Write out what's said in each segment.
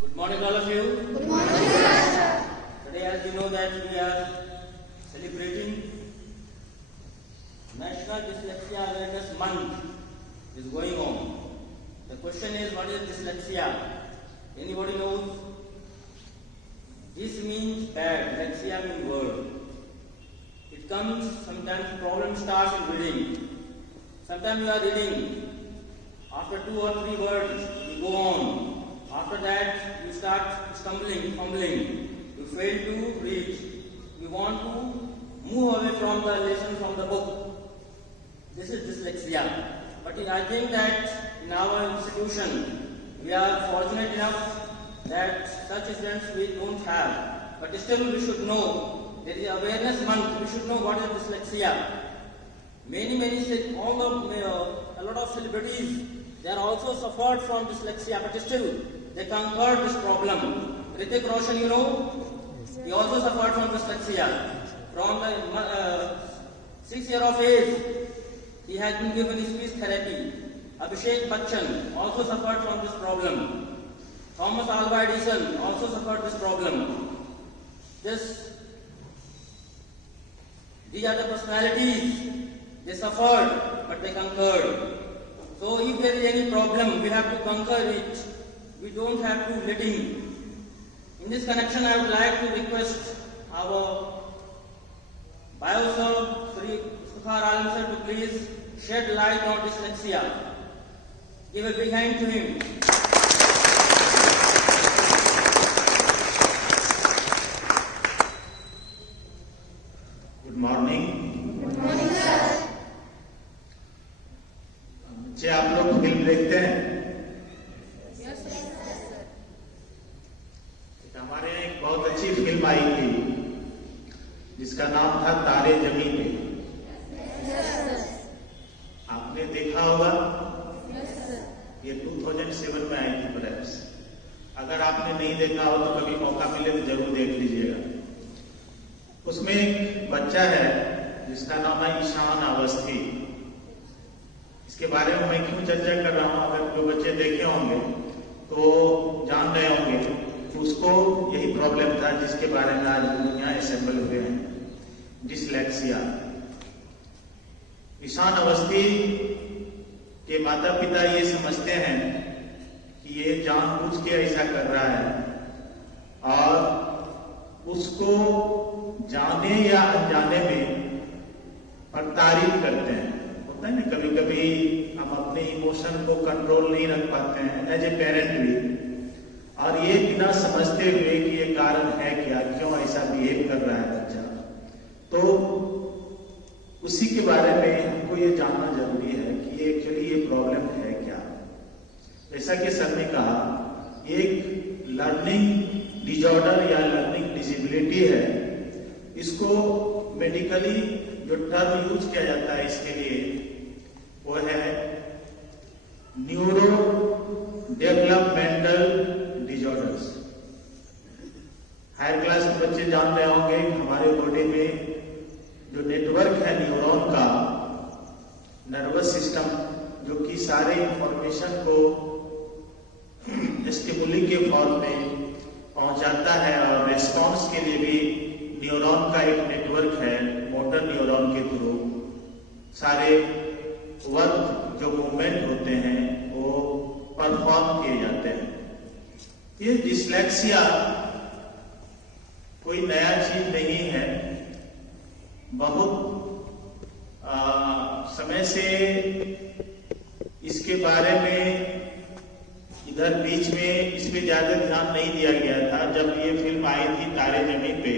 Good morning, all of you. Good morning, sir. Today, as you know, that we are celebrating National Dyslexia Awareness Month is going on. The question is, what is dyslexia? Anybody knows? This means bad. Dyslexia means word. It comes sometimes problem starts in reading. Sometimes you are reading. After 2 or 3 words, you go on. After that, you start stumbling, fumbling. You fail to read. You want to move away from the lesson from the book. This is dyslexia. But I think that in our institution, we are fortunate enough that such students we don't have. But still we should know, there is awareness month, we should know what is dyslexia. A lot of celebrities, they are also suffered from dyslexia, but still they conquered this problem. Hrithik Roshan, you know, he also suffered from dyslexia. From the 6 years of age, he has been given speech therapy. Abhishek Bachchan also suffered from this problem. Thomas Alva Edison also suffered this problem. These are the personalities. They suffered, but they conquered. So if there is any problem, we have to conquer it. We don't have to let in. In this connection, I would like to request our Bio Sir, Sri Sukhar Alam Sir, to please shed light on dyslexia. Give a big hand to him. Good morning. Good morning, sir. बच्चे आप लोग film देखते हैं? Yes, sir. हमारे एक बहुत अच्छी film आई थी जिसका नाम था तारे जमीन पे। Yes, sir. आपने देखा होगा? Yes, sir. ये 2007 में आई थी परहैप्स। अगर आपने नहीं देखा हो तो कभी मौका मिले तो जरूर देख लीजिएगा। उसमें एक बच्चा है जिसका नाम है ईशान अवस्थी। इसके बारे में मैं क्यों चर्चा कर रहा हूं, अगर जो बच्चे देखे होंगे तो जान रहे होंगे कि उसको यही प्रॉब्लम था जिसके बारे में आज दुनिया असेंबल हुए हैं, डिसलेक्सिया। ईशान अवस्थी के माता पिता ये समझते हैं कि ये जानबूझ के ऐसा कर रहा है और उसको जाने या अनजाने में प्रताड़ित करते हैं। होता है ना, कभी कभी हम अपने इमोशन को कंट्रोल नहीं रख पाते हैं एज ए पेरेंट भी, और ये बिना समझते हुए कि ये कारण है क्या, क्यों ऐसा बिहेव कर रहा है बच्चा, तो उसी के बारे में हमको ये जानना जरूरी है कि ये एक्चुअली ये प्रॉब्लम है क्या। जैसा कि सर ने कहा, एक लर्निंग डिजॉर्डर या लर्निंग डिसेबिलिटी है। इसको मेडिकली जो टर्म यूज किया जाता है इसके लिए वो है neurodevelopmental disorders. Higher class के बच्चे जान रहे होंगे हमारे बॉडी में जो नेटवर्क है न्यूरॉन का, नर्वस सिस्टम जो कि सारे इंफॉर्मेशन को स्टिमुली के फॉर्म में पहुंचाता है, और रेस्पॉन्स के लिए भी न्यूरॉन का एक नेटवर्क है, मोटर न्यूरॉन के थ्रू सारे वर्क जो मूवमेंट होते हैं वो परफॉर्म किए जाते हैं। ये डिसलेक्सिया कोई नया चीज नहीं है। बहुत समय से इसके बारे में इधर बीच में इस पे ज्यादा ध्यान नहीं दिया गया था। जब ये फिल्म आई थी तारे जमीन पे,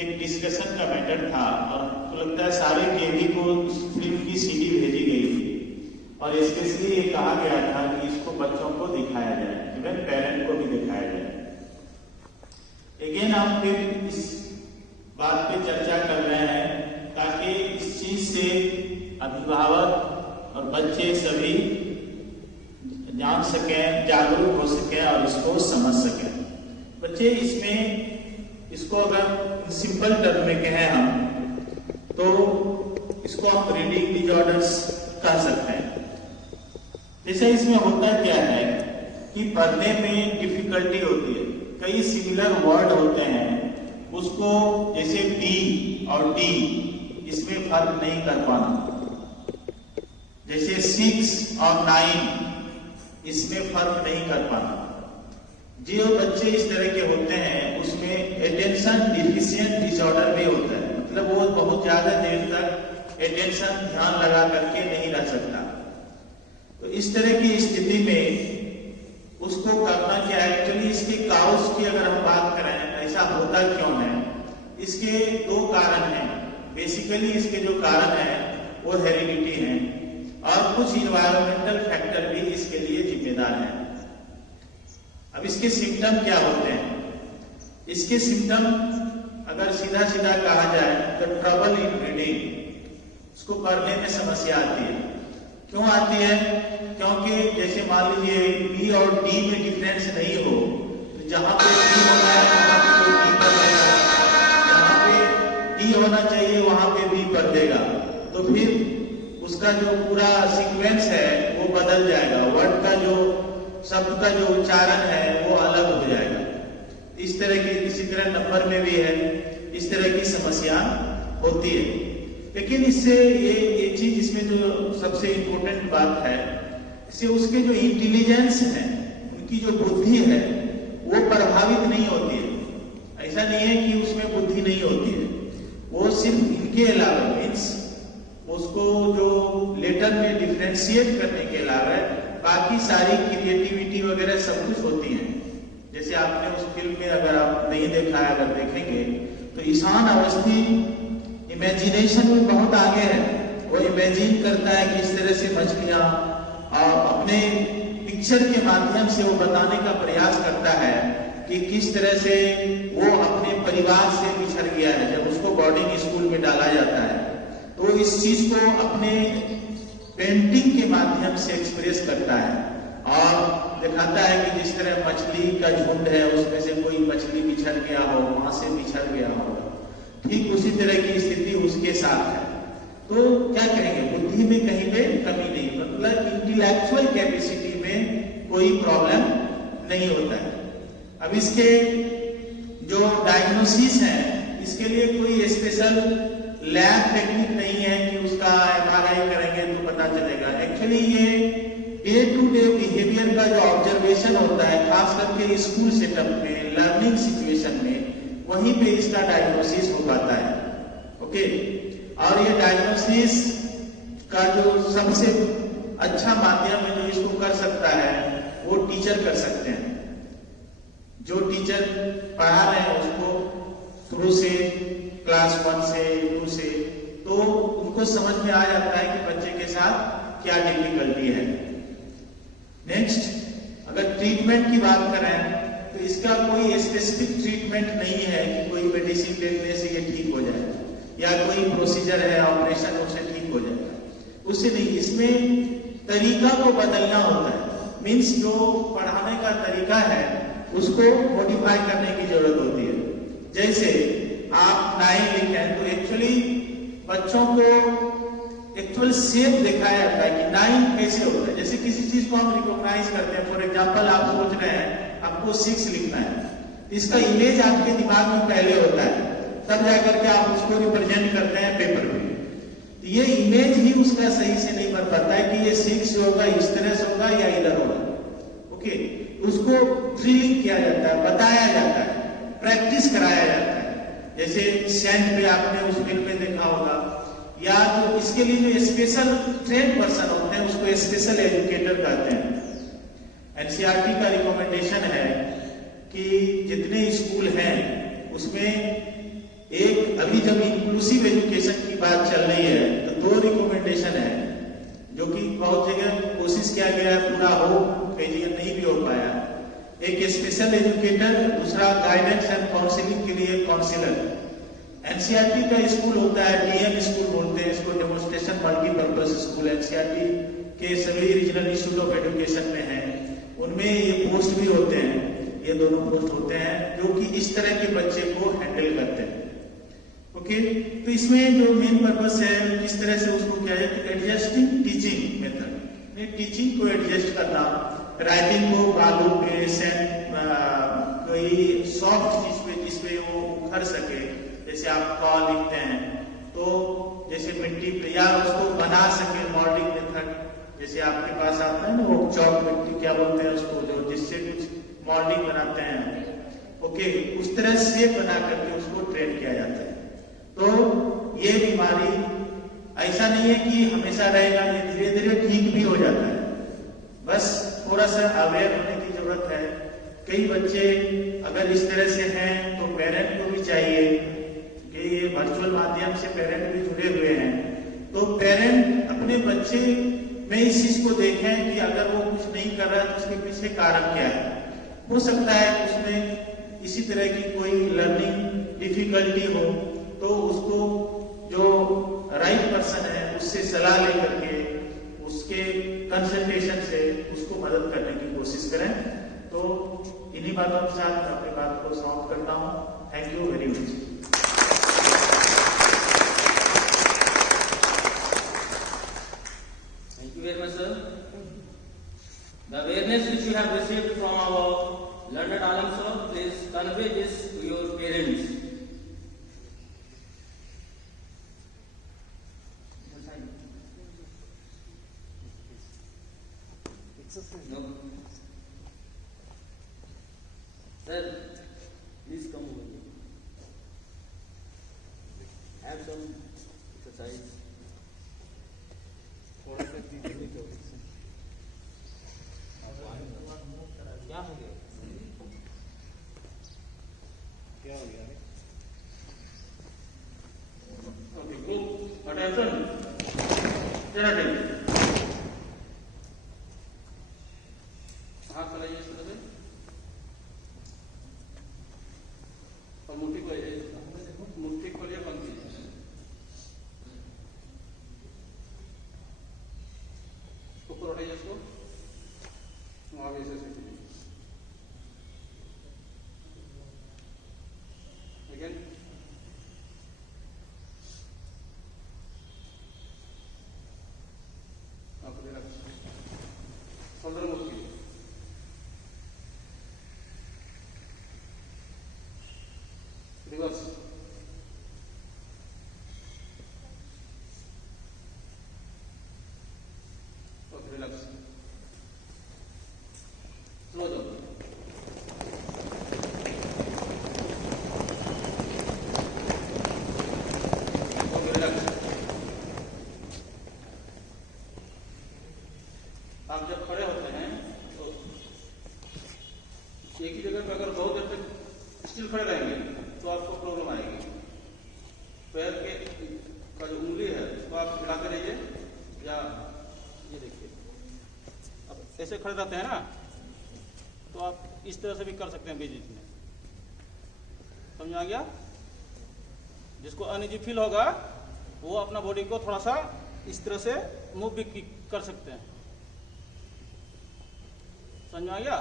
एक डिस्कशन का मैटर था, और तो लगता है सारे केवी को फिल्म की सीडी भेजी गई थी, और स्पेशली ये कहा गया था कि इसको बच्चों को दिखाया जाए, इवन पेरेंट को भी दिखाया जाए। अगेन हम फिर इस बात पे चर्चा कर रहे हैं ताकि इस चीज से अभिभावक और बच्चे सभी जान सकें, जागरूक हो सकें और इसको समझ सकें। बच्चे इसमें इसको अगर सिंपल टर्म में कहें हम तो इसको हम रीडिंग डिजॉर्डर्स कह सकते हैं। जैसे इसमें होता क्या है कि पढ़ने में डिफिकल्टी होती है। कई सिमिलर वर्ड होते हैं, उसको जैसे बी और डी इसमें फर्क नहीं कर पाना, जैसे 6 और 9 इसमें फर्क नहीं कर पाना। जो बच्चे इस तरह के होते हैं उसमें एटेंशन डिफिशिएंट डिसऑर्डर भी होता है, मतलब वो बहुत ज्यादा देर तक एटेंशन ध्यान लगा करके नहीं रह सकता। तो इस तरह की स्थिति में उसको करना क्या है, एक्चुअली इसके काउस की अगर हम बात करें ऐसा होता क्यों है, इसके 2 कारण हैं। बेसिकली इसके जो कारण है वो हेरिडिटी है और कुछ इन्वायरमेंटल फैक्टर भी इसके लिए जिम्मेदार हैं। अब इसके सिम्टम क्या होते हैं? इसके सिम्टम अगर सीधा सीधा कहा जाए तो ट्रबल इन रीडिंग, इसको पढ़ने में समस्या आती है। क्यों आती है? क्योंकि जैसे मान लीजिए बी और डी में डिफरेंस नहीं हो, तो जहां पे बी होना है वहां पे डी पढ़ देगा, जहां पे डी होना चाहिए वहां पे बी पढ़ देगा, तो फिर उसका जो पूरा सीक्वेंस है वो बदल जाएगा, वर्ड का जो शब्द का जो उच्चारण है वो अलग हो जाएगा। इस तरह की, इसी तरह नंबर में भी है, इस तरह की समस्या होती है। लेकिन इससे ये चीज इसमें जो सबसे इम्पोर्टेंट बात है, इससे उसके जो इंटेलिजेंस है, उनकी जो बुद्धि है वो प्रभावित नहीं होती है। ऐसा नहीं है कि उसमें बुद्धि नहीं होती है, वो सिर्फ इनके अलावा मीन्स उसको जो लेटर में डिफ्रेंशिएट करने के अलावा बाकी सारी क्रिएटिविटी वगैरह सब कुछ होती है। जैसे आपने उस फिल्म में अगर आप नहीं देखा है, अगर देखेंगे तो ईशान अवस्थी इमेजिनेशन में बहुत आगे है। वो इमेजिन करता है कि इस तरह से मछलियां अपने पिक्चर के माध्यम से वो बताने का प्रयास करता है कि किस तरह से वो अपने परिवार से बिछड़ गया है। जब उसको बोर्डिंग स्कूल में डाला जाता है तो इस चीज को अपने पेंटिंग के माध्यम से एक्सप्रेस करता है और दिखाता है कि जिस तरह मछली का झुंड है उसमें से कोई मछली बिछड़ गया हो, वहां से बिछड़ गया हो, ठीक उसी तरह की स्थिति उसके साथ है। तो क्या कहेंगे, बुद्धि में कहीं पे कमी नहीं, मतलब इंटेलेक्चुअल कैपेसिटी में कोई प्रॉब्लम नहीं होता है। अब इसके जो डायग्नोसिस है, इसके लिए कोई स्पेशल लैब टेक्निक नहीं है कि उसका MRI करेंगे तो पता चलेगा। एक्चुअली ये डे टू डे बिहेवियर का जो ऑब्जर्वेशन होता है, खास करके स्कूल सेटअप में, लर्निंग सिचुएशन में, वहीं पे इसका डायग्नोसिस हो पाता है। ओके, और ये डायग्नोसिस का जो सबसे अच्छा माध्यम है जो इसको कर सकता है वो टीचर कर सकते हैं। जो टीचर पढ़ा रहे हैं उसको शुरू से क्लास 1 से 2 से, तो उनको समझ में आ जाता है कि बच्चे के साथ क्या डिफिकल्टी है। नेक्स्ट, अगर ट्रीटमेंट की बात करें तो इसका कोई स्पेसिफिक ट्रीटमेंट नहीं है कि कोई मेडिसिन लेने से ये ठीक हो जाए या कोई प्रोसीजर है ऑपरेशन उससे ठीक हो जाएगा, उससे नहीं। इसमें तरीका को बदलना होता है, मीन्स जो पढ़ाने का तरीका है उसको मॉडिफाई करने की जरूरत होती है। जैसे आप 9 लिखें तो एक्चुअली बच्चों को एक्चुअल शेप दिखाया जाता है कि 9 कैसे होता है। जैसे किसी चीज को हम रिकॉग्नाइज करते हैं, फॉर एग्जांपल आप सोच रहे हैं आपको 6 लिखना है, इसका इमेज आपके दिमाग में पहले होता है, तब जाकर के आप उसको रिप्रेजेंट करते हैं पेपर पे। तो ये इमेज ही उसका सही से नहीं बन पाता है कि ये 6 होगा, इस तरह से होगा या इधर होगा। ओके, उसको ड्रिलिंग किया जाता है, बताया जाता है, प्रैक्टिस कराया जाता है। जैसे सेंट पे आपने उस फिल्म में देखा होगा, या जो इसके लिए जो स्पेशल ट्रेन पर्सन होते हैं उसको स्पेशल एजुकेटर कहते हैं। एनसीईआरटी का रिकमेंडेशन है कि जितने स्कूल हैं उसमें एक, अभी जब इंक्लूसिव एजुकेशन की बात चल रही है तो 2 रिकमेंडेशन है जो कि बहुत जगह कोशिश किया गया है पूरा हो, कई जगह नहीं भी हो पाया। एक स्पेशल एजुकेटर, दूसरा गाइडेंस एंड काउंसलिंग के लिए काउंसलर। एनसीईआरटी का स्कूल होता है, डीएम स्कूल बोलते हैं इसको, डेमोन्स्ट्रेशन मल्टीपर्पज स्कूल। एनसीईआरटी के सभी रीजनल इंस्टीट्यूट ऑफ एजुकेशन में है, उनमें ये पोस्ट भी होते हैं, ये दोनों पोस्ट होते हैं जो कि इस तरह के बच्चे को हैंडल करते हैं। ओके, तो इसमें जो मेन पर्पस है किस तरह से उसको किया जाए, एडजस्टिंग टीचिंग मेथड, टीचिंग को एडजस्ट करना राइटिंग को बालू पे कोई सॉफ्ट चीज पे जिसपे वो उखड़ सके, जैसे आप क लिखते हैं तो जैसे मिट्टी पे, या उसको बना सके मॉडलिंग मेथड, जैसे आपके पास आता है ना वो चौक मिट्टी क्या बोलते हैं उसको, जो जिससे कुछ मॉडलिंग बनाते हैं, ओके, उस तरह से बना करके उसको ट्रेन किया जाता है। तो ये बीमारी ऐसा नहीं है कि हमेशा रहेगा, ये धीरे धीरे ठीक भी हो जाता है, बस थोड़ा सा अवेयर होने की जरूरत है। कई बच्चे अगर इस तरह से हैं तो पेरेंट को भी चाहिए कि ये वर्चुअल माध्यम से पेरेंट भी जुड़े हुए हैं, तो पेरेंट अपने बच्चे में इस चीज को देखें कि अगर वो कुछ नहीं कर रहा है तो उसके पीछे कारण क्या है। हो सकता है कि उसमें इसी तरह की कोई लर्निंग डिफिकल्टी हो, तो उसको जो राइट पर्सन है उससे सलाह लेकर के उसके कंसल्टेशन से उसको मदद करने की कोशिश करें। तो इन्हीं बातों के साथ अपनी बात को समाप्त करता हूं। Thank you very much. Thank you very much, sir. The awareness which you have received from our learned Alam sir, please convey this to your parents. No. Sir, please come over here. Have some exercise. क्या हो गया? क्या हो गया? Okay, group, attention. Stand. हाथ चलाइए इस तरह से और मुट्ठी को लिए बंद कीजिए। ऊपर उठाइए इसको, वहां भी ऐसे कीजिए। अगेन शोल्डर मूव कीजिए। रिवर्स, ओके, रिलैक्स, स्लो जाओ, ओके, रिलैक्स। आप जब खड़े होते हैं तो एक ही जगह पर अगर बहुत देर तक स्टिल खड़े रहेंगे तो आपको प्रॉब्लम आएगी। पैर के का जो उंगली है उसको आप हिलाते रहिए, या ये देखिए अब ऐसे खड़े रहते हैं ना, तो आप इस तरह से भी कर सकते हैं बीच बीच में। समझ आ गया? जिसको अनइजी फील होगा वो अपना बॉडी को थोड़ा सा इस तरह से मूव भी कर सकते हैं। समझ आ गया?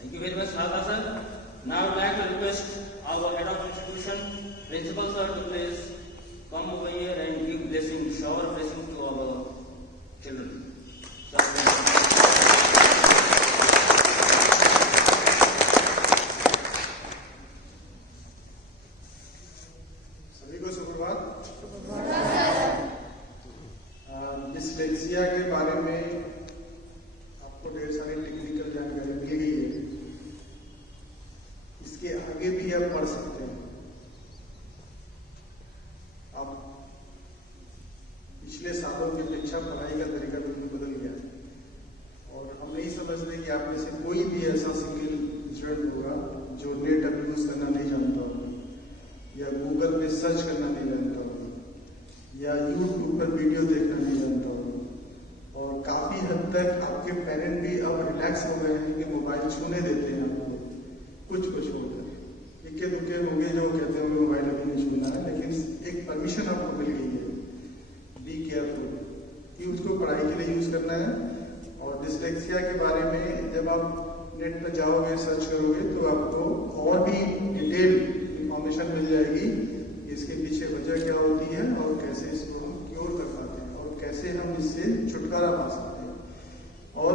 Thank you very much, Radha sir. Now I would like to request our head of institution, principal sir, to please come over here and give blessing, shower blessing to our children. सभी को सुप्रभात। Dyslexia के बारे में आपको ढेर सारी technical जानकारी दी गई है, इसके आगे भी आप पढ़ सकते हैं। आप पिछले सालों की अपेक्षा पढ़ाई का तरीका बिल्कुल बदल गया है, और हम नहीं समझते कि आप में से कोई भी ऐसा सिंगल स्टूडेंट होगा जो नेट अब यूज करना नहीं जानता होगा, या गूगल पे सर्च करना नहीं जानता होगा, या यूट्यूब पर वीडियो देखना नहीं जानता होगा। और काफी हद तक आपके पेरेंट भी अब रिलैक्स हो गए हैं कि मोबाइल छूने देते हैं आपको, कुछ होकर। इक्के दुक्के होंगे जो कहते होंगे मोबाइल अभी नहीं छूना है, लेकिन एक परमिशन आपको मिल गई है। बी केयरफुल कि उसको पढ़ाई के लिए यूज करना है। और डिस्लेक्सिया के बारे में जब आप नेट पर जाओगे, सर्च करोगे, तो आपको और भी डिटेल इंफॉर्मेशन मिल जाएगी, इसके पीछे वजह क्या होती है छुटकारा पा सकते हैं। और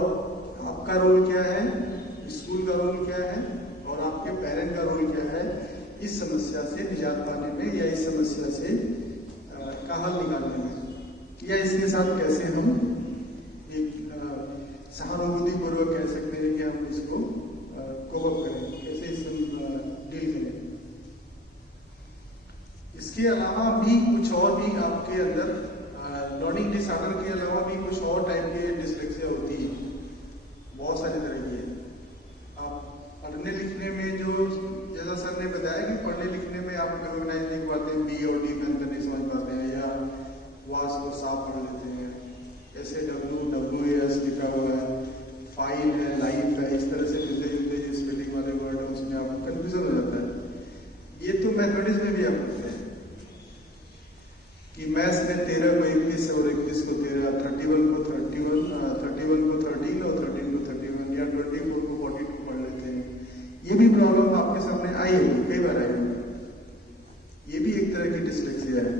आपका रोल क्या है, स्कूल का रोल क्या है और आपके पेरेंट का रोल क्या है इस समस्या से निजात पाने में, या इस समस्या से का हल निकालने में, या इसके साथ कैसे हम एक सहानुभूति पूर्वक कह सकते हैं कि हम इसको कोप अप करें, कैसे इससे डील करें। इसके अलावा भी कुछ और भी आपके अंदर लर्निंग डिसऑर्डर के अलावा भी कुछ और टाइप के डिस्लेक्सिया होती है, बहुत सारी तरह की है। आप पढ़ने लिखने में जो, जैसा सर ने बताया कि पढ़ने लिखने में आप रिकॉग्नाइज नहीं पाते हैं, बी और डी में अंतर नहीं समझ पाते हैं, या वास को साफ पढ़ लेते हैं, ऐसे WWAS लिखा हुआ है, फाइल है, लाइफ है, इस तरह से मिलते जुलते जो स्पेलिंग वाले वर्ड है उसमें आपको कंफ्यूजन हो जाता है। ये तो मैथमेटिक्स में भी आप करते हैं कि मैथ्स में 13 को 21 और 21 को 13, 31 को 13 और 13 को 31, या 24 को 42 पढ़ लेते हैं। ये भी प्रॉब्लम आपके सामने आई होगी, कई बार आई होगी। ये भी एक तरह की डिस्लेक्सिया है,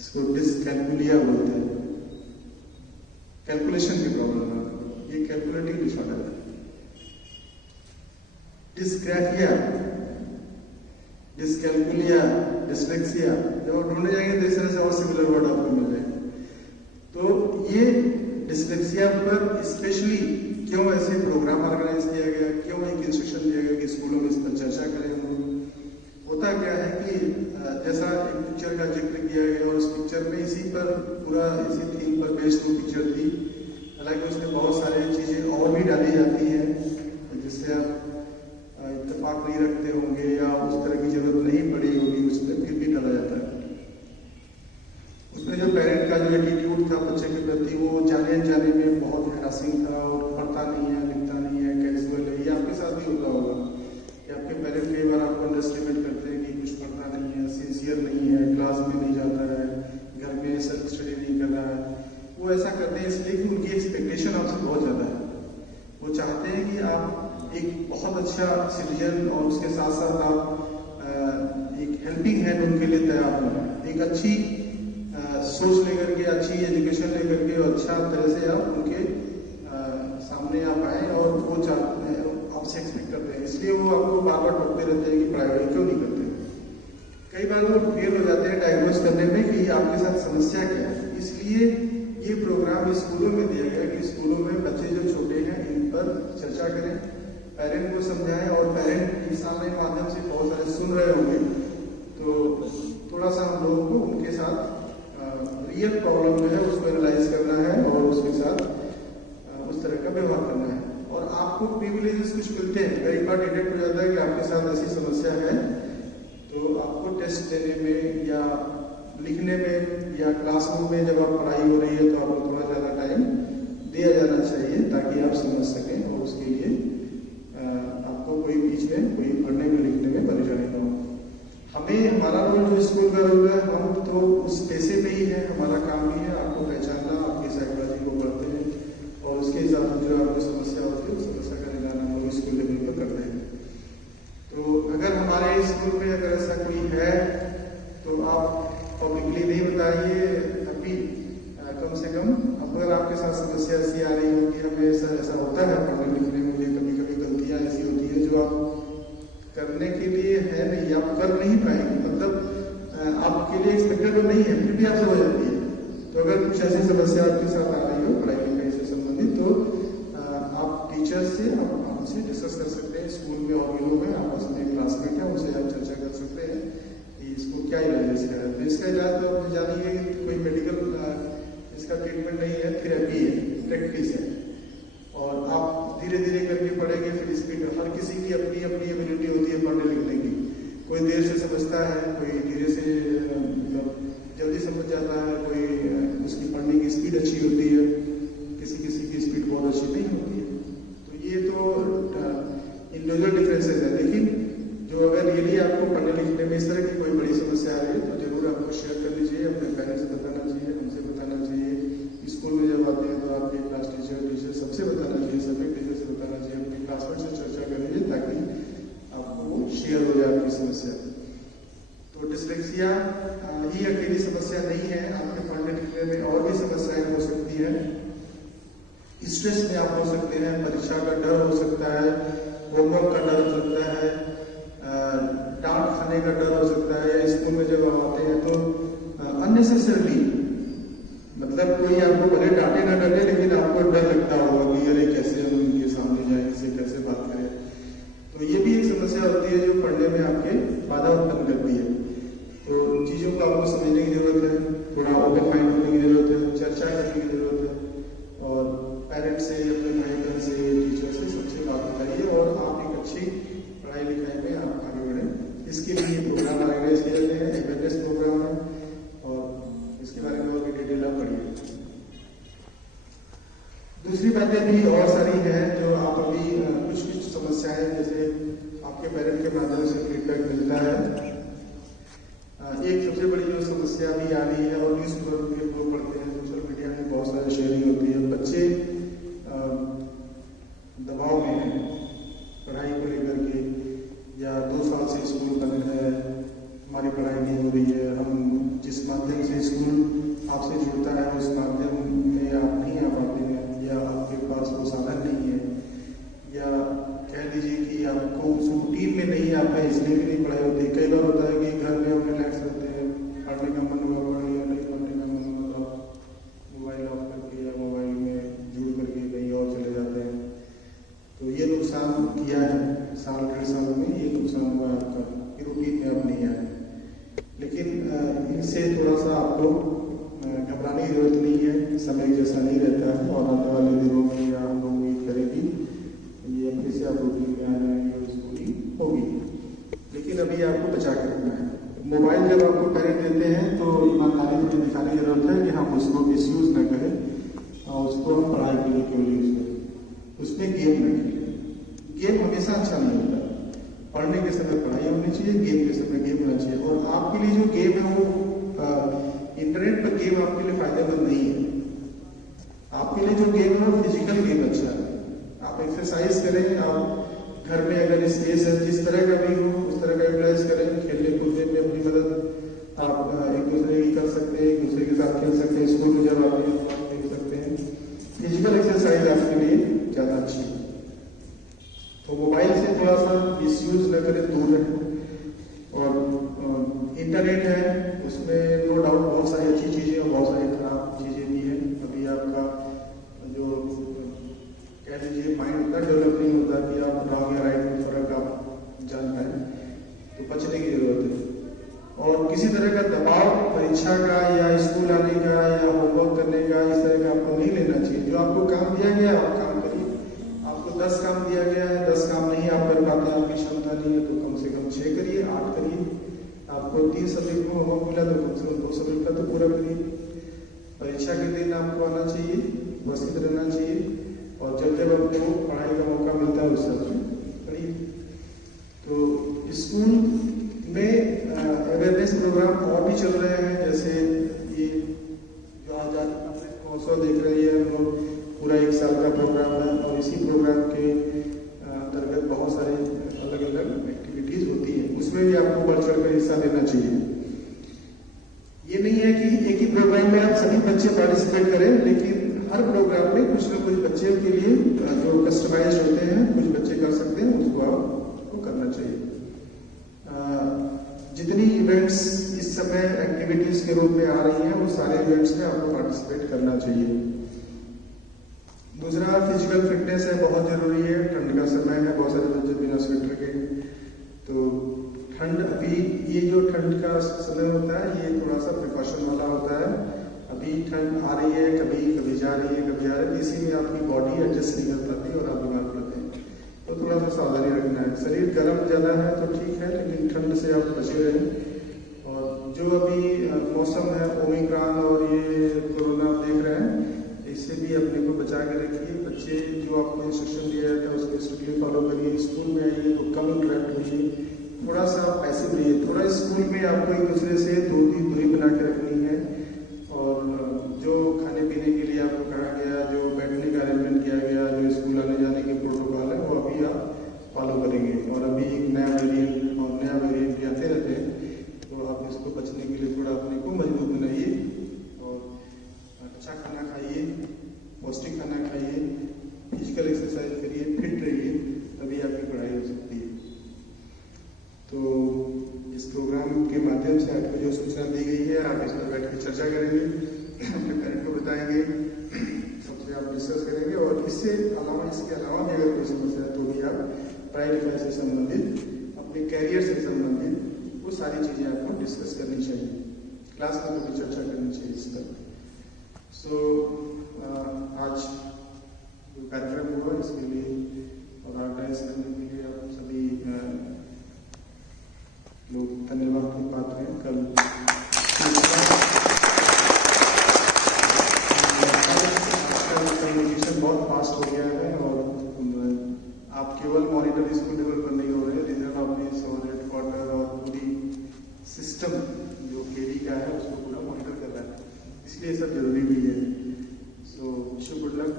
इसको डिसकैल्कुलिया बोलते हैं, कैलकुलेशन की प्रॉब्लम है, ये कैलकुलेटिव डिसऑर्डर है। डिस्ग्राफिया, डिसकैल्कुलिया, डिस्लेक्सिया, जब आप ढूंढने जाएंगे तो इस तरह से और सिमिलर वर्ड आपको मिल जाएंगे। तो ये डिस्लेक्सिया पर स्पेशली क्यों ऐसे प्रोग्राम ऑर्गेनाइज किया गया, क्यों एक इंस्ट्रक्शन दिया गया कि स्कूलों में इस पर चर्चा करें हम लोग। होता क्या है कि जैसा एक पिक्चर का जिक्र किया गया और उस पिक्चर में इसी पर पूरा इसी थीम पर बेस्ड वो पिक्चर थी, हालांकि उसमें बहुत सारी चीजें और भी डाली जाती हैं जिससे आप इत्तेफाक नहीं रखते होंगे या उस तरह की जरूरत नहीं पड़ी होगी, उसमें फिर भी डाला जाता है। उसमें जो पेरेंट का जो एटीट्यूड था बच्चे के प्रति, वो जाने अनजाने में बहुत हैरासिंग था, और पढ़ता नहीं है, लिखता नहीं है, कैजुअल है। ये आपके साथ भी होता होगा कि आपके पेरेंट कई बार आपको अंडरस्टिमेट करते हैं कि कुछ पढ़ता नहीं है, सिंसियर नहीं है, क्लास में नहीं जाता है, घर में सेल्फ स्टडी नहीं कर रहा है। वो ऐसा करते हैं इसलिए कि उनकी एक्सपेक्टेशन आपसे बहुत ज्यादा है। वो चाहते हैं कि आप एक बहुत अच्छा सिटीजन और उसके साथ साथ आप एक हेल्पिंग हैंड उनके लिए तैयार हो, एक अच्छी सोच लेकर के, अच्छी एजुकेशन लेकर के और अच्छा तरह से आप उनके सामने आप आए, और वो चाहते हैं, आपसे एक्सपेक्ट करते हैं। इसलिए वो आपको बार बार टोकते रहते हैं कि पढ़ाई क्यों नहीं करते। कई बार वो फेल हो जाते हैं डायग्नोज करने में कि आपके साथ समस्या क्या है। इसलिए ये प्रोग्राम स्कूलों में दिया गया कि स्कूलों में बच्चे जो छोटे हैं इन पर चर्चा करें, पेरेंट को समझाएं, और पेरेंट इस ऑनलाइन माध्यम से बहुत सारे सुन रहे होंगे, तो थोड़ा सा हम लोगों को उनके साथ रियल प्रॉब्लम जो है उसको एनालाइज करना है और उसके साथ उस तरह का व्यवहार करना है। और आपको प्रिविलेजेस कुछ मिलते हैं, कई बार डिटेक्ट हो जाता है कि आपके साथ ऐसी समस्या है, तो आपको टेस्ट देने में या लिखने में या क्लासरूम में जब आप पढ़ाई हो रही है तो आपको थोड़ा ज़्यादा टाइम दिया जाना चाहिए ताकि आप समझ सकें, और उसके लिए आपको कोई बीच में कोई पढ़ने में लिखने में परेशानी ना हो। हमें हमारा रोल जो स्कूल का रोल है, हम तो उस पैसे पे ही है, हमारा काम भी है आपको पहचानना, आपकी साइकोलॉजी को पढ़ते हैं, और उसके हिसाब से जो आपको समस्या होती है उस समस्या का निदान हम लोग स्कूल लेवल पर करते हैं। तो अगर हमारे स्कूल में अगर ऐसा कोई है तो आप पब्लिकली नहीं बताइए, अभी कम से कम अगर आपके साथ समस्या ऐसी आ रही हो कि हमें ऐसा होता है पढ़ने लिखने में, कभी कभी गलतियां ऐसी होती है जो आप करने के लिए है नहीं, आप कर नहीं पाएंगे, मतलब आपके लिए एक्सपेक्टेड नहीं है, फिर भी आपसे हो जाती है। तो अगर कुछ ऐसी समस्या आपके साथ आ रही हो पढ़ाई लिखाई से संबंधित, तो आप टीचर से हमसे डिस्कस कर सकते हैं। स्कूल में और भी लोग हैं, आपस में क्लासमेट है, उनसे आप चर्चा कर सकते हैं कि इसको क्या इलाज है इसका। तो इसका इलाज तो आप जानिए कोई मेडिकल इसका ट्रीटमेंट नहीं है, थेरेपी है, प्रैक्टिस है, और आप धीरे धीरे करके पढ़ेंगे, फिर स्पीड। हर किसी की अपनी अपनी एबिलिटी होती है पढ़ने लिखने की, कोई देर से समझता है, कोई धीरे से मतलब जल्दी समझ जाता है, कोई उसकी पढ़ने की स्पीड अच्छी होती है, किसी किसी की स्पीड बहुत अच्छी नहीं होती है। तो ये तो इंडिविजुअल डिफरेंसेस है। लेकिन जो अगर रियली आपको पढ़ने लिखने में इस तरह की कोई बड़ी समस्या आ रही है तो जरूर आपको शेयर करनी चाहिए, अपने पेरेंट्स से बताना चाहिए, हमसे बताना चाहिए। स्कूल में जब आते हैं तो आपके क्लास टीचर सबसे बताना चाहिए, सब्जेक्ट टीचर से बताना चाहिए, अपने क्लासमेट से चर्चा कर लीजिए ताकि आपको शेयर हो जाए आपकी समस्या। तो डिस्लेक्सिया ही अकेली समस्या नहीं है, आपके पढ़ने लिखने में और भी समस्याएं हो सकती है। स्ट्रेस में आप हो सकते हैं, परीक्षा का डर हो सकता है, होमवर्क का डर हो सकता है, डांट खाने का डर हो सकता है, या स्कूल में जब आप आते हैं तो अननेसेसरली, मतलब कोई आपको भले डांटे ना डांटे लेकिन आपको डर लगता होगा कि अरे कैसे हम उनके सामने जाएं, इनसे कैसे बात करें। तो ये भी एक समस्या होती है जो पढ़ने में आपके बाधा उत्पन्न करती है। तो चीज़ों को आपको समझने की जरूरत है, थोड़ा ओपन माइंड होने की जरूरत है, चर्चा करने की जरूरत है, और पेरेंट्स से, अपने भाई बहन से, टीचर से सबसे बात बताइए और आप एक अच्छी पढ़ाई लिखाई में आप आगे बढ़ें। इसके लिए प्रोग्राम ऑर्गेनाइज किए जाते हैं, अवेयरनेस प्रोग्राम है, और इसके बारे में और भी डिटेल आप पढ़िए। दूसरी बातें भी और सारी हैं जो आप अभी कुछ समस्याएं, जैसे आपके पेरेंट के माध्यम से फीडबैक मिलता है। एक सबसे बड़ी जो समस्या भी आ रही है, और न्यूज़ पेपर के लोग पढ़ते हैं, सोशल मीडिया में बहुत सारी शेयरिंग होती है, बच्चे दबाव में हैं पढ़ाई को लेकर के, या 2 साल से स्कूल बंद है, हमारी पढ़ाई नहीं हो रही है, हम जिस माध्यम से स्कूल आपसे जुड़ता है उस माध्यम में आप नहीं आ पाते हैं, या आपके पास वो साधन नहीं है, या कह लीजिए कि आपको उस रूटीन में नहीं आ पाए इसलिए भी नहीं पढ़ाई होती। कई बार होता है कि घर में हम रिलैक्स रहते हैं, पढ़ने का मन हुआ पढ़ें, या नहीं पढ़ने का मन हुआ तो मोबाइल ऑफ करके या मोबाइल में जुड़ करके कहीं और चले जाते हैं। तो ये नुकसान किया है, 1.5 साल में ये नुकसान हुआ है आपका कि रूटीन में आप नहीं आए। लेकिन इनसे थोड़ा सा आपको घबराने की जरूरत नहीं है, समय जैसा नहीं रहता है, और आने वाले दिनों में या हम लोग उम्मीद करेंगे ये अपने से आप रूटीन में आ जाएंगे और स्कूलिंग होगी। लेकिन अभी आपको बचा के रखना है। मोबाइल जब आपको पेरेंट देते हैं तो ईमानदारी से दिखाने की जरूरत है कि हम उसको मिसयूज न करें, और उसको हम पढ़ाई के लिए केवल यूज करें। उसमें गेम न खेलें। गेम हमेशा अच्छा नहीं होता। पढ़ने के समय पढ़ाई होनी चाहिए, गेम के समय गेम होना चाहिए। और आपके लिए जो गेम है वो इंटरनेट पर गेम आपके लिए फायदेमंद नहीं है। आपके लिए जो गेम है वो फिजिकल गेम अच्छा है। आप एक्सरसाइज करें, आप घर में अगर स्पेस है जिस तरह का भी हो उस तरह का यूटिलाइज करें, खेलने कूदने में अपनी मदद आप एक दूसरे की कर सकते हैं, एक दूसरे के साथ खेल सकते हैं, स्कूल में जब आते हैं तो खेल सकते हैं। फिजिकल एक्सरसाइज आपके लिए ज़्यादा अच्छी है। तो मोबाइल से थोड़ा सा मिसयूज न करें, दूर रहें। और इंटरनेट है, उसमें नो डाउट बहुत सारी अच्छी चीज़ें और बहुत सारी खराब चीज़ें भी हैं। अभी आपका जो कह लीजिए माइंड उतना डेवलप नहीं होता कि आप रॉन्ग या राइट में फर्क आप जान पाए, तो बचने की जरूरत है। और किसी तरह का दबाव परीक्षा का या स्कूल आने का या होमवर्क करने का इस तरह का आपको नहीं लेना चाहिए। जो आपको काम दिया गया आप काम करिए। आपको 10 काम दिया गया है, 10 काम नहीं आप कर पाते, आपकी क्षमता नहीं है, तो कम से कम 6 करिए, 8 करिए। आपको 3 सब्जेक्ट में होमवर्क मिला तो कम से कम 2 सब्जेक्ट का तो पूरा करिए। परीक्षा के दिन आपको आना चाहिए, उपस्थित रहना चाहिए, और जब जब आपको पढ़ाई का मौका मिलता है उस सबसे पढ़िए। तो स्कूल में अवेयरनेस प्रोग्राम और भी चल रहे हैं, जैसे ये जो आज महोत्सव देख रहे हैं हम लोग, पूरा 1 साल का प्रोग्राम है, और इसी प्रोग्राम के अंतर्गत बहुत सारे अलग अलग एक्टिविटीज होती हैं, उसमें भी आपको बढ़ चढ़ कर हिस्सा लेना चाहिए। ये नहीं है कि एक ही प्रोग्राम में आप सभी बच्चे पार्टिसिपेट करें, लेकिन हर प्रोग्राम में कुछ न कुछ बच्चे के लिए जो कस्टमाइज होते हैं, कुछ बच्चे कर सकते हैं, उसको आपको करना चाहिए। जितनी इवेंट्स इस समय एक्टिविटीज के रूप में आ रही हैं, वो सारे इवेंट्स में आपको पार्टिसिपेट करना चाहिए। दूसरा, फिजिकल फिटनेस है, बहुत जरूरी है। ठंड का समय है, बहुत सारे बच्चे बिना स्वेटर के, तो ठंड अभी ये जो ठंड का समय होता है ये थोड़ा सा प्रिकॉशन वाला होता है। अभी ठंड आ रही है, कभी कभी जा रही है, कभी आ रही है, इसी में आपकी बॉडी एडजस्ट नहीं कर पाती और आप बीमार पड़ते हैं। तो थोड़ा सा सावधानी रखना है। शरीर गर्म ज़्यादा है तो ठीक है, लेकिन ठंड से आप बचे रहें। और जो अभी मौसम है, ओमिक्रॉन और ये कोरोना देख रहे हैं, इससे भी अपने को बचा के रखिए। बच्चे जो आपको इंस्ट्रक्शन दिया जाता है उसको स्ट्रिक्टली फॉलो करिए। स्कूल में आइए तो कम इंटरेक्ट होइए, थोड़ा सा पैसिव रहिए। थोड़ा स्कूल में आपको एक दूसरे से दूरी बना के रखनी है, और जो खाने पीने के लिए आपको कहा गया, जो बैठने का अरेंजमेंट किया गया, जो स्कूल आने जाने के प्रोटोकॉल है, वो अभी आप फॉलो करेंगे। और अभी एक नया वेरिएंट भी आते रहते हैं, तो आप इसको बचने के लिए थोड़ा अपने को मजबूत बनाइए और अच्छा खाना खाइए, पौष्टिक खाना खाइए। सूचना दी गई है, आप इस पर बैठ के चर्चा करेंगे, अपने पेरेंट को बताएंगे, सबसे आप डिस्कस करेंगे और इसके अलावा भी अगर कोई समस्या है तो भी आप पढ़ाई लिखाई से संबंधित, अपने कैरियर से संबंधित वो सारी चीज़ें आपको डिस्कस करनी चाहिए, क्लास में भी चर्चा करनी चाहिए इस पर। सो आज जो कार्यक्रम हुआ इसके लिए और ऑर्गेनाइज करने के लिए आप सभी लोग धन्यवाद के पात्र हैं। कल कम्युनिकेशन बहुत फास्ट हो गया है और आप केवल मॉनिटर स्कूल लेवल पर नहीं हो रहे, रीजनल ऑफिस और हेडक्वार्टर और पूरी सिस्टम जो केवी का है उसको पूरा मॉनिटर कर रहा है, इसलिए सब जरूरी भी है। So wish you good luck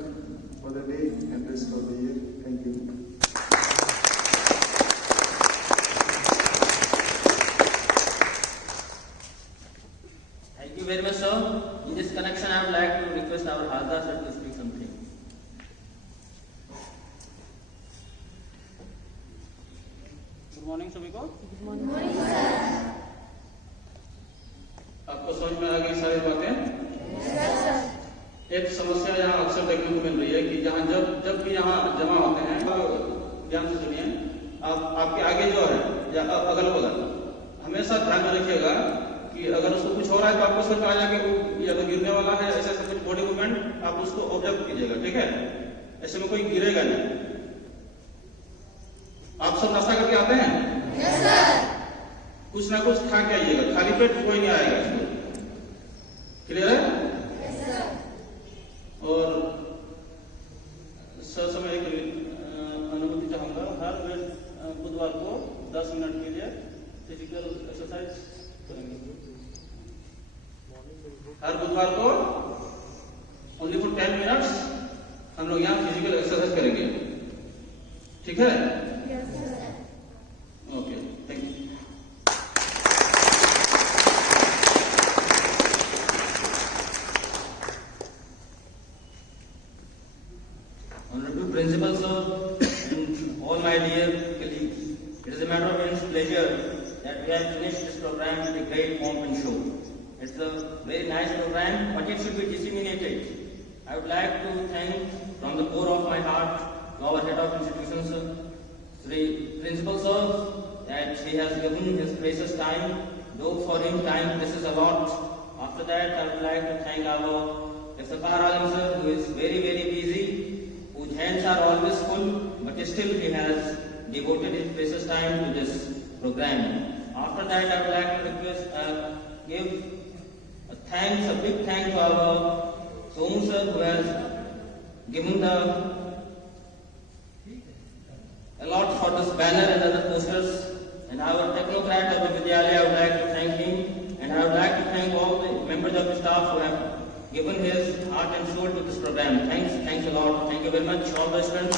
for the day and rest of the year. Thank you. Thank you very much, sir. In this connection, I would like to request our Hadar sir to speak something. Good morning, सभी को। आपको समझ में आ गई सारी बातें? एक समस्या यहाँ अक्सर देखने को मिल रही है कि जहाँ जब भी यहाँ जमा होते हैं, ध्यान से सुनिए, आपके आगे जो है या अगल बगल हमेशा ध्यान में रखिएगा कि अगर उसको कुछ हो रहा है तो आपको समझ में आ जाए कि अगर गिरने वाला है ऐसा कुछ बॉडी मूवमेंट, आप उसको ऑब्जर्व कीजिएगा, ठीक है? ऐसे में कोई गिरेगा नहीं। आप सब नाश्ता करके आते हैं? Yes sir. कुछ ना कुछ खा के आइएगा, खाली पेट कोई नहीं आएगा इसमें। क्लियर है? Yes sir. और समय एक अनुभूति चाहूंगा, हर बुधवार को 10 मिनट के लिए फिजिकल एक्सरसाइज करेंगे। हर बुधवार को ओनली फॉर 10 मिनट्स हम लोग यहाँ फिजिकल एक्सरसाइज करेंगे, ठीक है? Yes sir. Okay, thank you. Honorable Principal Sir and all my dear colleagues, it is a matter of immense pleasure that we have finished this program with a great pomp and show. It's a very nice program, but it should be disseminated. I would like to thank from the core of my heart to our head of institution, Sir, Sri Principal Sir, that he has given his precious time. Though for him time this is a lot. After that, I would like to thank our Iftikhar Alam Sir, who is very, very busy, whose hands are always full, but still he has devoted his precious time to this program. After that, I would like to request, give a big thanks to our Somu Sir, who has given a lot for this banner and other posters. And our technocrat of the Vidyalaya, I would like to thank him, and I would like to thank all the members of the staff who have given his heart and soul to this program. Thanks a lot. Thank you very much, all the students.